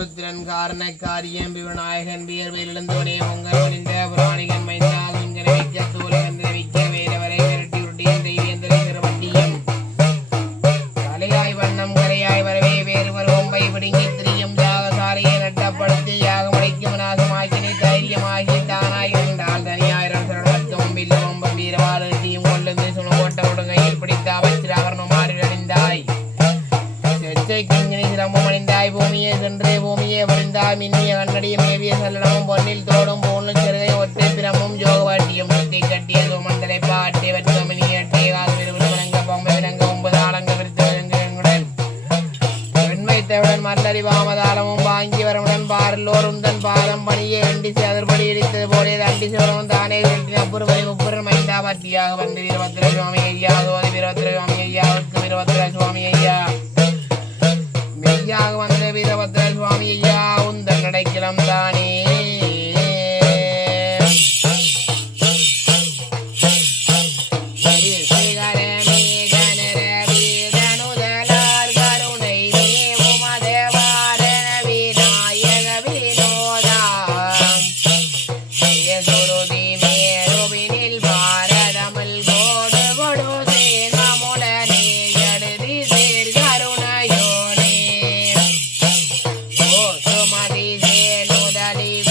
ஒருத்திரன் காரண காரியம் விநாயகன் வியர்வையிலிருந்தோனே பொங்கல் வழிந்த புராணிகன் மைந்தா சுங்கனை வைக்க தூலகன் வைக்க வேறவரை விரட்டி உருட்டியன் தெய்வேந்திர சிறுவட்டியம் தலையாய் வண்ணம் கரையாய் வரவே வேறு வருவம்பை பிடுங்கி திரியும் யாகசாரியை நட்டப்படுத்தி யாகமடைக்கும் நாசமாக்கினை தைரியமாகி தானாய் இருந்தால் தனியாயிரம் சரணத்தும் வில்லவம் வீரவாறு தீயும் கொள்ளந்து சுணங்கோட்ட உடங்கையில் பிடித்த வச்சிராவரணம் மாறியடைந்தாய் சிரமமடைந்தாய் பூமியை சென்றே பூமியை வழிந்தாய் மின்னிய கண்ணடிய மேவிய சல்லடமும் பொன்னில் தோடும் போனும் சிறுகை ஒற்றை பிரமும் ஜோகவாட்டியும் சுத்தி கட்டிய சுமந்தலை பாட்டி வச்சமணி அட்டை காது விருவிலங்க பொம்மை விலங்க 9 ஆலங்க விருத்து விலங்குடன் வெண்மைத்தவுடன் மல்லறி வாமதாளமும் வாங்கி வரவுடன் பாரலோரும் தன் பாதம் பணியை எண்டிசி அதற்படி இடித்தது போலே தண்டி சிவரமும் தானே அப்புறவரை முப்புறம் மைந்தா பத்தியாக வந்து வீரபத்திர சுவாமி ஐயா சோதி வீரபத்திர சுவாமி ஐயாவுக்கு வீரபத்திர சுவாமி ஐயா மெய்யாக வந்த வீரபத்திர சுவாமி ஐயா உந்தன் நடைக்கிலம் தானே Daddy.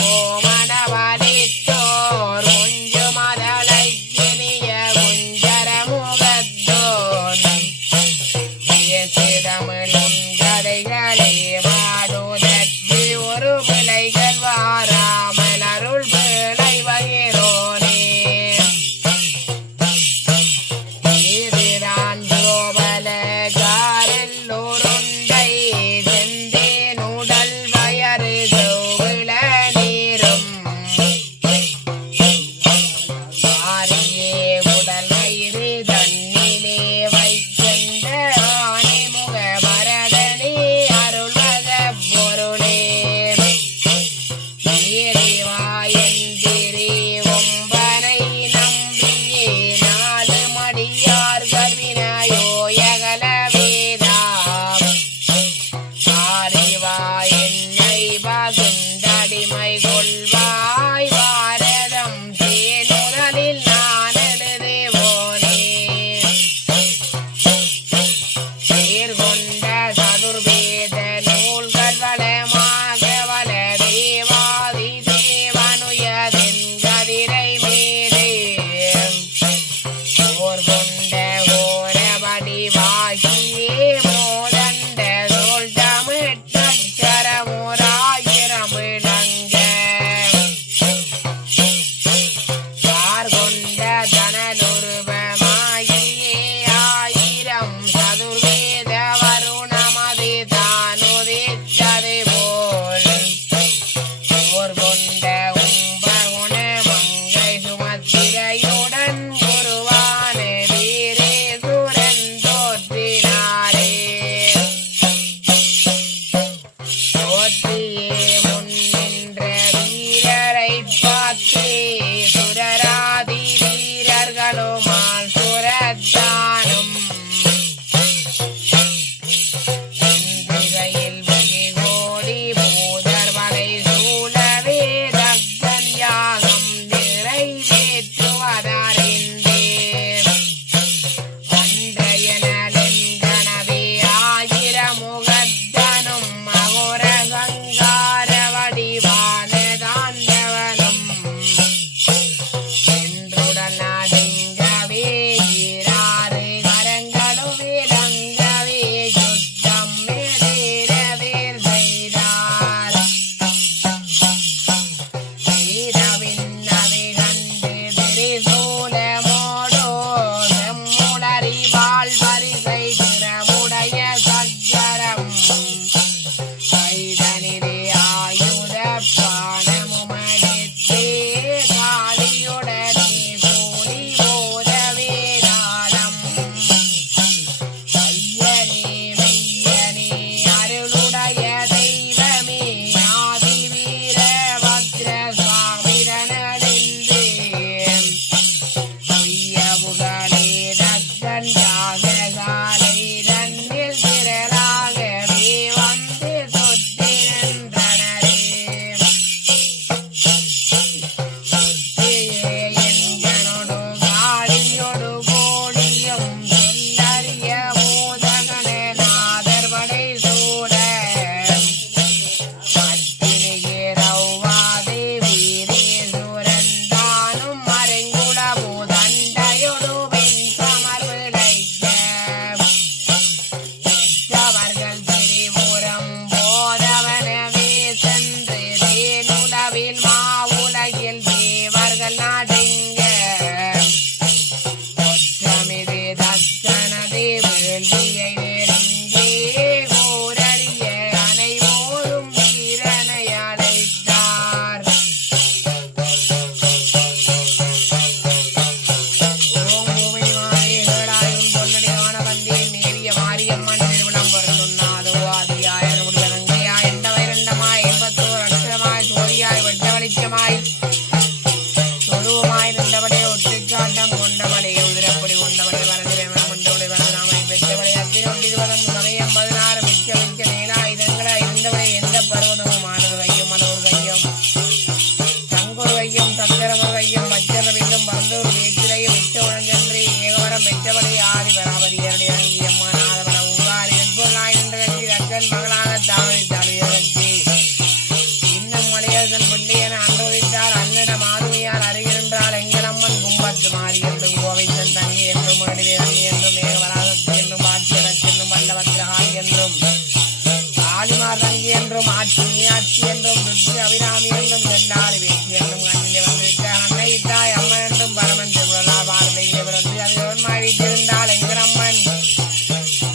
மீனாட்சி என்றும் ருச்சி அபிராமி என்றும் செல்லாறு வேட்சி என்றும் கண்ணிலே வந்துவிட்ட அன்னையிட்டாய் அம்மன் என்றும் பரமன் திருவிழா பாரதியிலே பிறந்து அதிகமாய் வீட்டிருந்தால் எங்கள் அம்மன்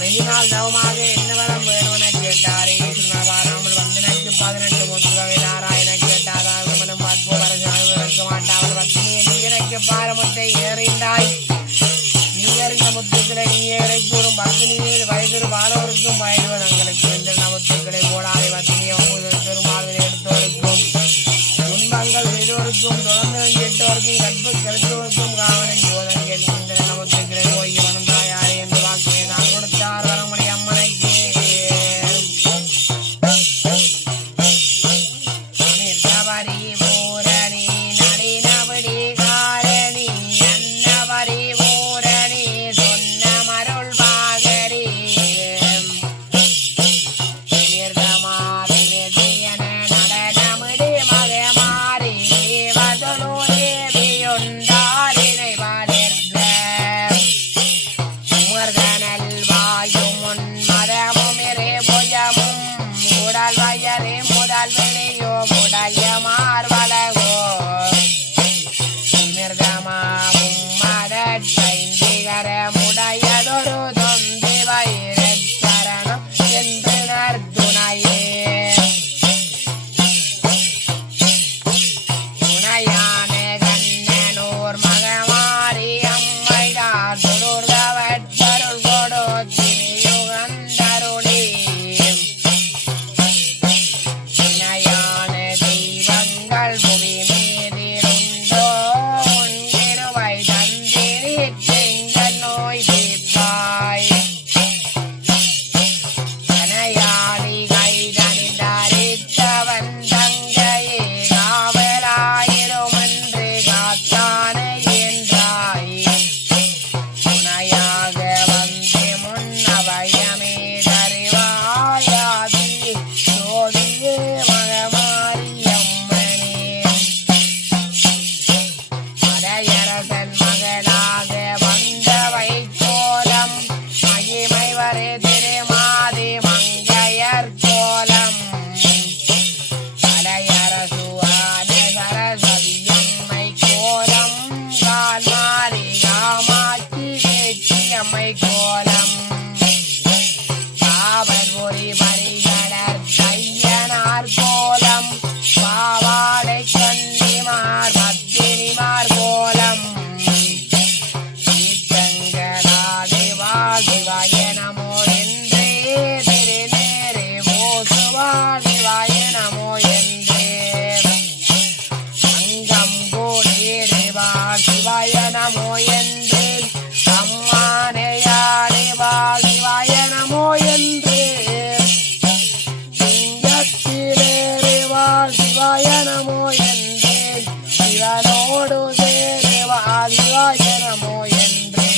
வெயினால் தவமாக என்ன வரம் வேணுமென கேட்டாரே சொன்னாராமல் வந்து எனக்கு 18 முத்துவகை நாராயண கேட்டாராம் பார்ப்போ வரக்க மாட்டாமல் பத்தினியை நீ எனக்கு பாரமுத்தை ஏறிந்தாய் நீ அறிந்த முத்துக்களை நீயே இறைக்கூறும் பத்தினியே வயது பாலோருக்கும் வயது தங்களுக்கு எந்த முத்துக்களை போடாதே பத்தினியை பெருமாள் எடுத்தோருக்கும் துன்பங்கள் செய்தோருக்கும் தொடர்ந்து கேட்டோருக்கும் கற்பு கருத்தோருக்கும் காவலன் ஜோதனை கேட்கின்ற முத்துக்களை போய் வந்தாயாரே என்று வாக்கு நான் கொடுத்தார் வரமுடி அம்மனைக்கு அமிர்தவரி பூரணி நளினபடி காரணி அன்னவரி பூரணி சொன்ன மருள் பாகரி நிர்தமாவியன நடனமிடி மகமாரி வதனு தேவியுண்டாரினை வளர்ந்த முருகனல் வாயும் முன் மதமும் இரு புஜமும் உடல் வயரே முதல் வெளியோ முடையமார் வளகோ மிருகமாவும் மதத்தைந்திகர முடையதொரு தொந்தி வைரச்சரணம் என்று நற்துணையே துணையான கண்ணனூர் மகமாரி அம்மையார் துருர்கவற்றருள் கொடு திணியுகந்தருளி இணையான தெய்வங்கள் புவி மீதிருந்தோ உன்கிருவை தந்திரி செங்கல் நோய் தீர்ப்பாய் கனையாளி கைதனிதரித்தவன் தங்கையே காவலாயிருமென்று காத்தானை என்றாய் துணையாக வந்து முன்னவயமே தருவாயாதி சோதியே மகமாரி அம்மனே மலையரசன் மகளாக வந்தவை கோலம் மகிமை வரை திருமாதி மங்கையர் கோலம் மலையரசுவான சரஸ்வதியம்மை கோலம் கால்மாரி காமாட்சி வேட்சியம்மை கோலம் காவல்புரி பரிகடர் கையனார் கோலம் பாவாடை கன்னிமார் பத்தினிமார் கோலம் தீர்த்தங்களாதே வாசிவாய நமோ என்றே திருநேரே ஓசுவாசிவாய நமோ என்றே அங்கம் கோடேரே வாசிவாய நமோ என்றே அம்மானையாரே வாசிவாய நமோ என்றே சிங்கத்திலேரே வாசிவாய நமோ என்றே சிவனோடு சேரே வாசிவாய நமோ என்றே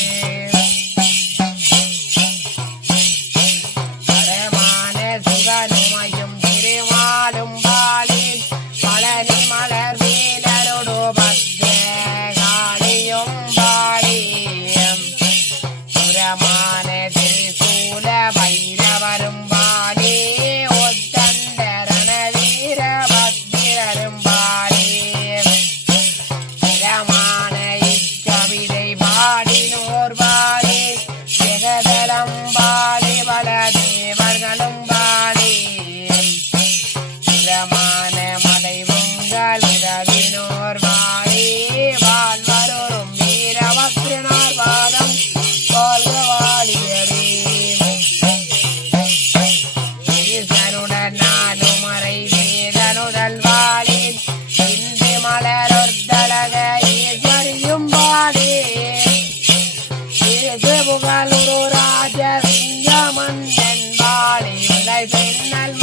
பரமான சிவனுமையும் திருமாலும் பாலில் பழனி மலர் வீரரோடு பத்ர காளியும் பாடியம் புறமான திரிசூல பைரவரும் பாடி ஒத்தண்டரண வீர பத்திரரும் பாடி பிரமாண இக்கவிதை பாடினோர் பாடி ஜெகதலம் பாடி பல தேவர்களும் பாடி பிரமாண மதை உங்கள் இரவினோர் பாடி வாழ்வரோரும் வீரவக்ரனார் வாதம் வாழ்க வாழியவே ஈசனுடன் நாலுமறை வேதனுடல் வாழின் இன்று மலரொத்தழக ஈஸ்வரியும் பாடி புகழ் ராஜ சிங்கமன்னன் வாழி விளை பெண்ணல்